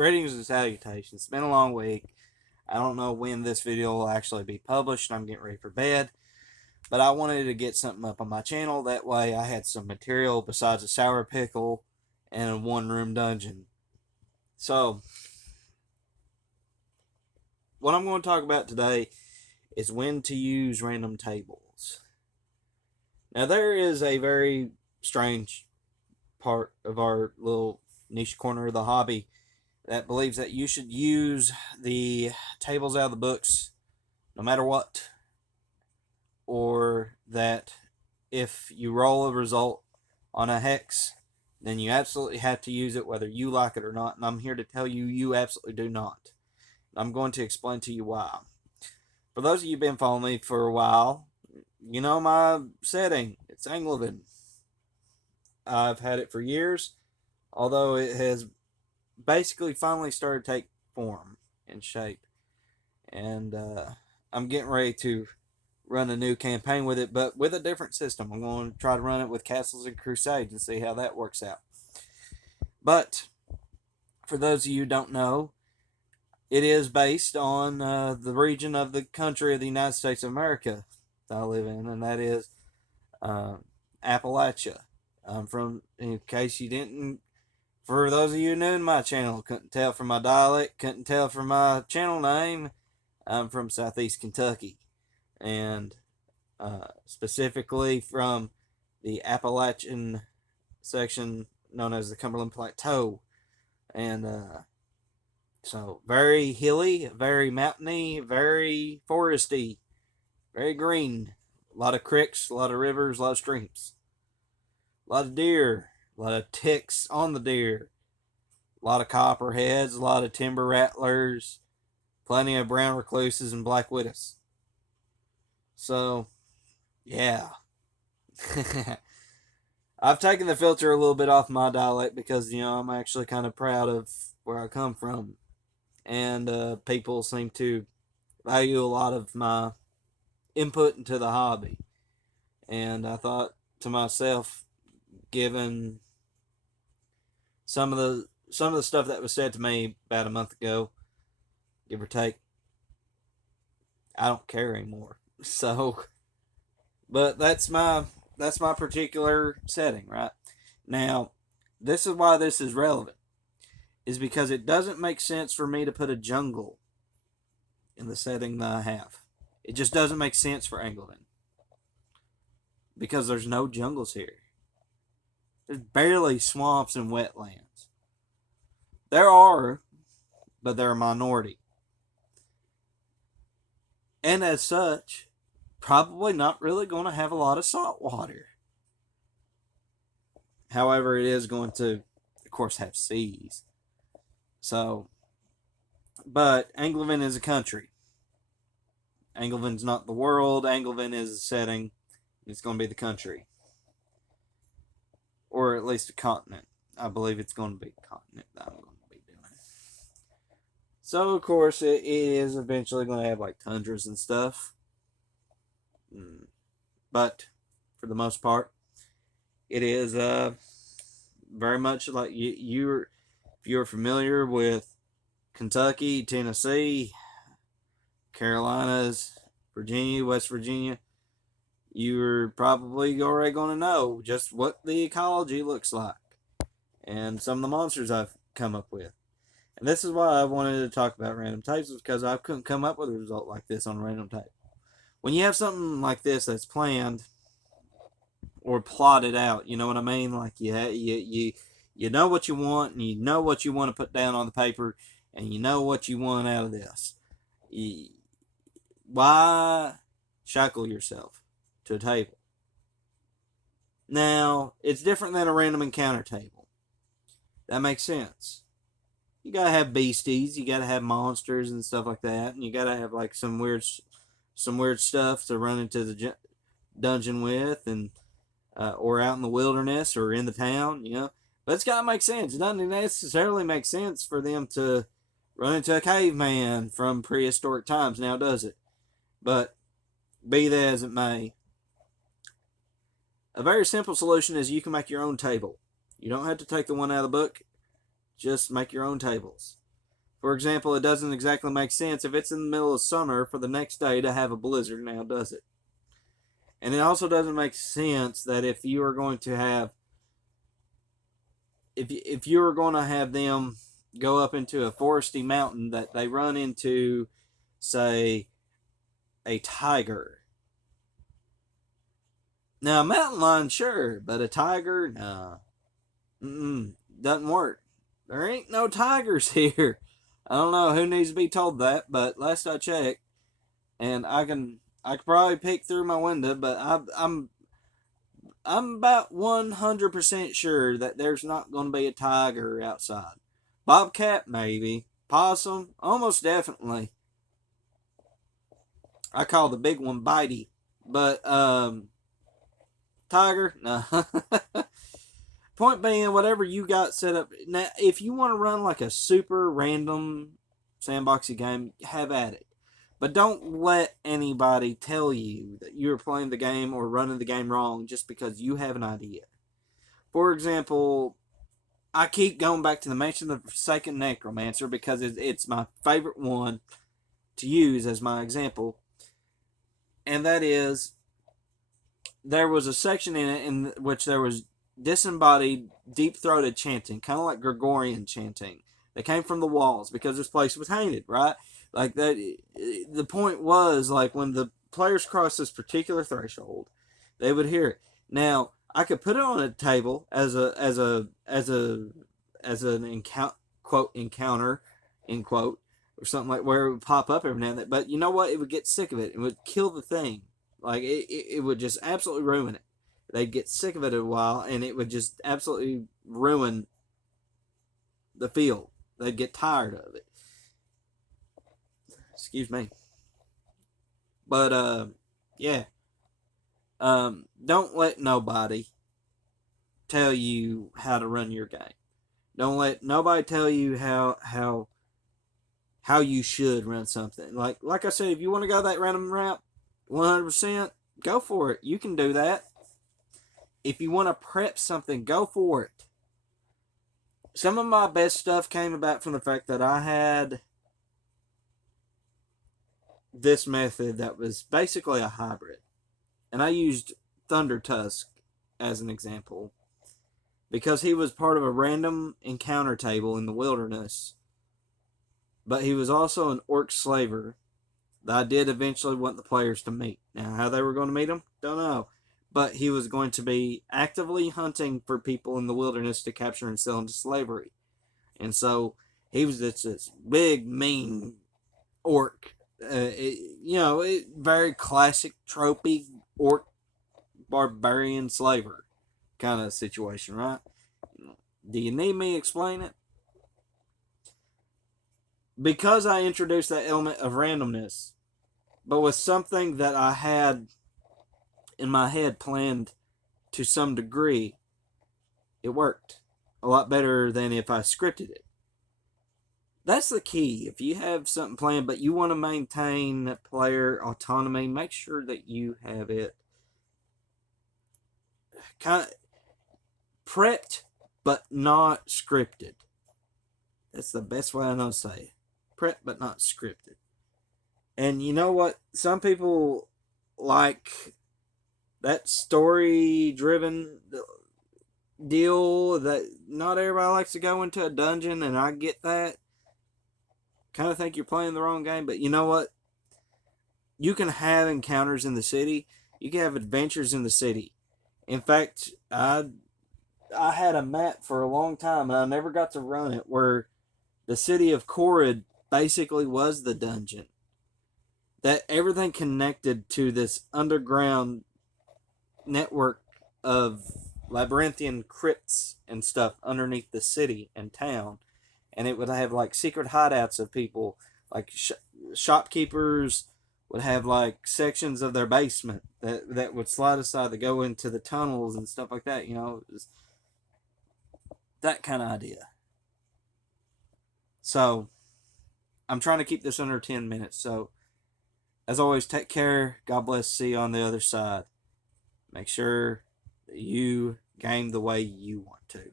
Greetings and salutations. It's been a long week. I don't know when this video will actually be published. I'm getting ready for bed. But I wanted to get something up on my channel. That way I had some material besides a sour pickle and a one-room dungeon. So, what I'm going to talk about today is when to use random tables. Now, there is a very strange part of our little niche corner of the hobby that believes that you should use the tables out of the books no matter what, or that if you roll a result on a hex, then you absolutely have to use it whether you like it or not. And I'm here to tell you, you absolutely do not. I'm going to explain to you why. For those of you who've been following me for a while, you know my setting. It's Anglovan. I've had it for years, although it has basically finally started to take form and shape. And I'm getting ready to run a new campaign with it, but with a different system. I'm going to try to run it with Castles and Crusades and see how that works out. But for those of you who don't know, it is based on the region of the country of the United States of America that I live in, and that is Appalachia. In case you didn't, for those of you new in my channel, couldn't tell from my dialect, couldn't tell from my channel name, I'm from Southeast Kentucky, and specifically from the Appalachian section known as the Cumberland Plateau. And so very hilly, very mountainy, very foresty, very green. A lot of creeks, a lot of rivers, a lot of streams. A lot of deer, a lot of ticks on the deer. A lot of copperheads, a lot of timber rattlers, plenty of brown recluses and black widows. So, yeah. I've taken the filter a little bit off my dialect because, I'm actually kind of proud of where I come from. And people seem to value a lot of my input into the hobby. And I thought to myself, given some of the stuff that was said to me about a month ago, give or take, I don't care anymore. So, but that's my particular setting, right? Now, this is why this is relevant, is because it doesn't make sense for me to put a jungle in the setting that I have. It just doesn't make sense for Anglovan, because there's no jungles here. There's barely swamps and wetlands. There are, but they're a minority. And as such, probably not really going to have a lot of salt water. However, it is going to, of course, have seas. So, but Anglovan is a country. Anglovan's not the world. Anglovan is a setting. It's going to be the country. Or at least a continent. I believe it's going to be a continent that I'm going to be doing. So, of course, it is eventually going to have like tundras and stuff. But for the most part, it is very much like if you're familiar with Kentucky, Tennessee, Carolinas, Virginia, West Virginia, you're probably already going to know just what the ecology looks like and some of the monsters I've come up with. And this is why I wanted to talk about random tables, because I couldn't come up with a result like this on a random table. When you have something like this that's planned or plotted out, you know what I mean? Like you know what you want, and you know what you want to put down on the paper, and you know what you want out of this. Why shackle yourself to a table? Now, it's different than a random encounter table. That makes sense. You gotta have beasties, you gotta have monsters and stuff like that, and you gotta have like some weird stuff to run into the dungeon with, and or out in the wilderness or in the town, But it's gotta make sense. It doesn't necessarily make sense for them to run into a caveman from prehistoric times, now does it? But be that as it may, a very simple solution is you can make your own table. You don't have to take the one out of the book. Just make your own tables. For example, it doesn't exactly make sense if it's in the middle of summer for the next day to have a blizzard now, does it? And it also doesn't make sense that if you are going to have if you were going to have them go up into a foresty mountain that they run into, say, a tiger. Now, a mountain lion, sure, but a tiger, nah. Doesn't work. There ain't no tigers here. I don't know who needs to be told that, but last I checked, and I could probably peek through my window, but I'm about 100% sure that there's not going to be a tiger outside. Bobcat, maybe. Possum, almost definitely. I call the big one Bitey. But, tiger, no. Point being, whatever you got set up. Now, if you want to run like a super random sandboxy game, have at it. But don't let anybody tell you that you're playing the game or running the game wrong just because you have an idea. For example, I keep going back to the Mansion of the Forsaken Necromancer because it's my favorite one to use as my example. And that is, there was a section in it in which there was disembodied, deep-throated chanting, kind of like Gregorian chanting, that came from the walls because this place was haunted, right? Like that. The point was, like, when the players crossed this particular threshold, they would hear it. Now, I could put it on a table as an encounter, end quote, or something like where it would pop up every now and then. But you know what? It would get sick of it. It would kill the thing. Like it would just absolutely ruin it. They'd get sick of it a while, and it would just absolutely ruin the field. They'd get tired of it. Excuse me. But yeah. Don't let nobody tell you how to run your game. Don't let nobody tell you how you should run something. Like I said, if you want to go that random route, 100%, go for it. You can do that. If you want to prep something, go for it. Some of my best stuff came about from the fact that I had this method that was basically a hybrid. And I used Thunder Tusk as an example because he was part of a random encounter table in the wilderness, but he was also an orc slaver that I did eventually want the players to meet. Now, how they were going to meet him, don't know. But he was going to be actively hunting for people in the wilderness to capture and sell into slavery. And so he was this big, mean orc. Very classic, tropey orc barbarian slaver kind of situation, right? Do you need me to explain it? Because I introduced that element of randomness, but with something that I had in my head planned to some degree, it worked a lot better than if I scripted it. That's the key. If you have something planned, but you want to maintain player autonomy, make sure that you have it kind of prepped, but not scripted. That's the best way I know to say it. Prepped, but not scripted. And you know what? Some people like that story-driven deal that not everybody likes to go into a dungeon, and I get that. Kind of think you're playing the wrong game, but you know what? You can have encounters in the city. You can have adventures in the city. In fact, I had a map for a long time, and I never got to run it, where the city of Korrid basically was the dungeon. That everything connected to this underground network of labyrinthian crypts and stuff underneath the city and town. And it would have like secret hideouts of people, like shopkeepers would have like sections of their basement that would slide aside to go into the tunnels and stuff like that. It was that kind of idea. So I'm trying to keep this under 10 minutes. So as always, take care. God bless. See you on the other side. Make sure that you game the way you want to.